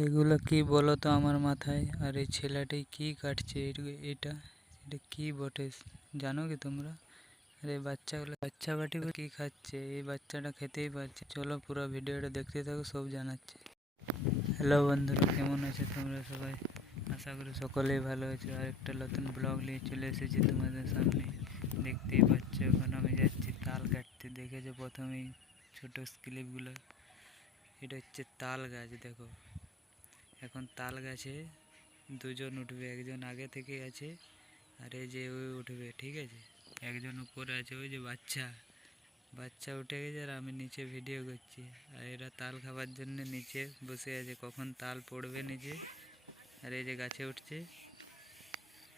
এগুলো কি বলো তো আমার মাথায়। আর এই ছেলেটি কি কাটছে এটা এটা কি বটে জানো কি তোমরা? আরে বাচ্চা বাটি কি খাচ্ছে? এই বাচ্চাটা খেতেই পারছে। চলো পুরো ভিডিওটা দেখতে থাকো, সব জানাচ্ছে। হ্যালো বন্ধুরা, কেমন আছে তোমরা সবাই? আশা করি সকলেই ভালো আছে। আর একটা নতুন ব্লগ নিয়ে চলে এসেছি তোমাদের সামনে। দেখতেই পাচ্ছ এখন আমি যাচ্ছি তাল কাটতে। দেখেছো প্রথমেই ছোট ক্লিপগুলো। এটা হচ্ছে তাল গাছ। দেখো এখন তাল গাছে দুজন উঠবে, একজন আগে থেকে আছে আর এই যে ওই উঠবে, ঠিক আছে? একজন উপরে আছে, ওই যে বাচ্চা উঠে গেছে আর আমি নিচে ভিডিও করছি। আর এরা তাল খাবার জন্য নিচে বসে আছে, কখন তাল পড়বে নিচে। আর এই যে গাছে উঠছে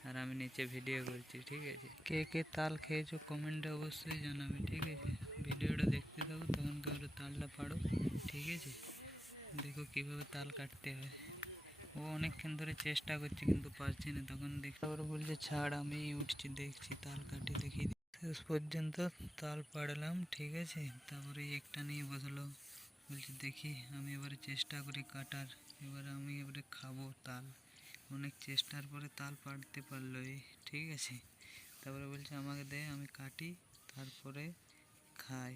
আর আমি নিচে ভিডিও করছি, ঠিক আছে? কে কে তাল খেয়েছো কমেন্টে অবশ্যই জানাবে, ঠিক আছে? ভিডিওটা দেখতে থাকো, তখন করে তালটা পাড়ো, ঠিক আছে? দেখো কীভাবে তাল কাটতে হয়। ও অনেকক্ষণ ধরে চেষ্টা করছে কিন্তু পারছি না। তখন দেখতে আবার বলছে ছাড়, আমি উঠছি, দেখছি তাল কাটি, দেখি। শেষ পর্যন্ত তাল পাড়লাম, ঠিক আছে? তারপরে একটা নিয়ে বসলো, বলছি দেখি আমি এবারে চেষ্টা করি কাটার। এবারে খাবো তাল। অনেক চেষ্টার পরে তাল পাড়তে পারলো এই, ঠিক আছে? তারপরে বলছে আমাকে দে, আমি কাটি তারপরে খাই।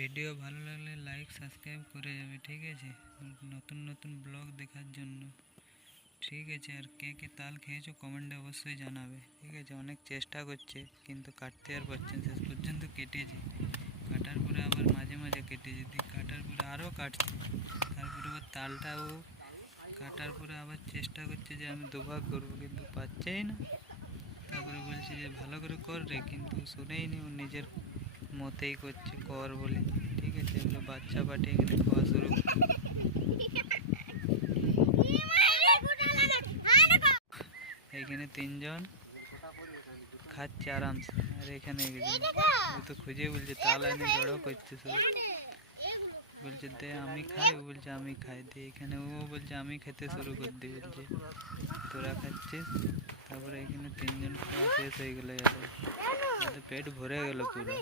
ভিডিও ভালো লাগলে লাইক সাবস্ক্রাইব করে যাবে, ঠিক আছে? নতুন নতুন ব্লগ দেখার জন্য, ঠিক আছে? আর কে কে তাল খেয়েছো কমেন্টে অবশ্যই জানাবে, ঠিক আছে? অনেক চেষ্টা করছে কিন্তু কাটতে আর পারছেন। শেষ পর্যন্ত কেটেছে। কাটার পরে আবার মাঝে মাঝে কেটেছে, কাটার পরে আরও কাটছে। তারপরে আবার তালটাও কাটার পরে আবার চেষ্টা করছে যে আমি দুভাগ করবো, কিন্তু পারছেই না। তারপরে বলছে যে ভালো করে কর রে, কিন্তু শুনেই নি, ও নিজের মতেই করছে কর বলে, ঠিক আছে? এগুলো বাচ্চা পাঠিয়ে এখানে খাওয়া শুরু। এখানে তিনজন খাচ্ছে আরামসে, আর এখানে একজন ও তো খুঁজে বলছে তাল এনে জড়ো করছে সব। বলছে দে আমি খাই, ও বলছে আমি খাই দে। এখানে ও বলছে আমি খেতে শুরু করে দিই, বলছে তোরা খাচ্ছিস। তারপরে এখানে তিনজন খাওয়া শেষ হয়ে গেলো, যাদের পেট ভরে গেল পুরো।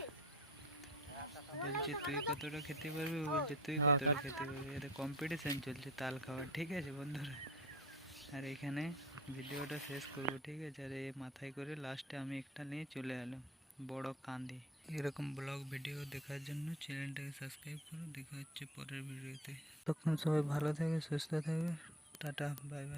বলছে তুই কতটা খেতে পারবি, ও বলছে তুই কতটা খেতে পারবি। এটা কম্পিটিশান চলছে তাল খাওয়ার, ঠিক আছে বন্ধুরা? আর এখানে ভিডিওটা শেষ করব, ঠিক আছে? আর এই মাথায় করে লাস্টে আমি একটা নিয়ে চলে এলাম বড় কাঁধে। এরকম ব্লগ ভিডিও দেখার জন্য চ্যানেলটাকে সাবস্ক্রাইব করো। দেখা হচ্ছে পরের ভিডিওতে। তখন সবাই ভালো থাকে, সুস্থ থাকবে। Tata, bye bye.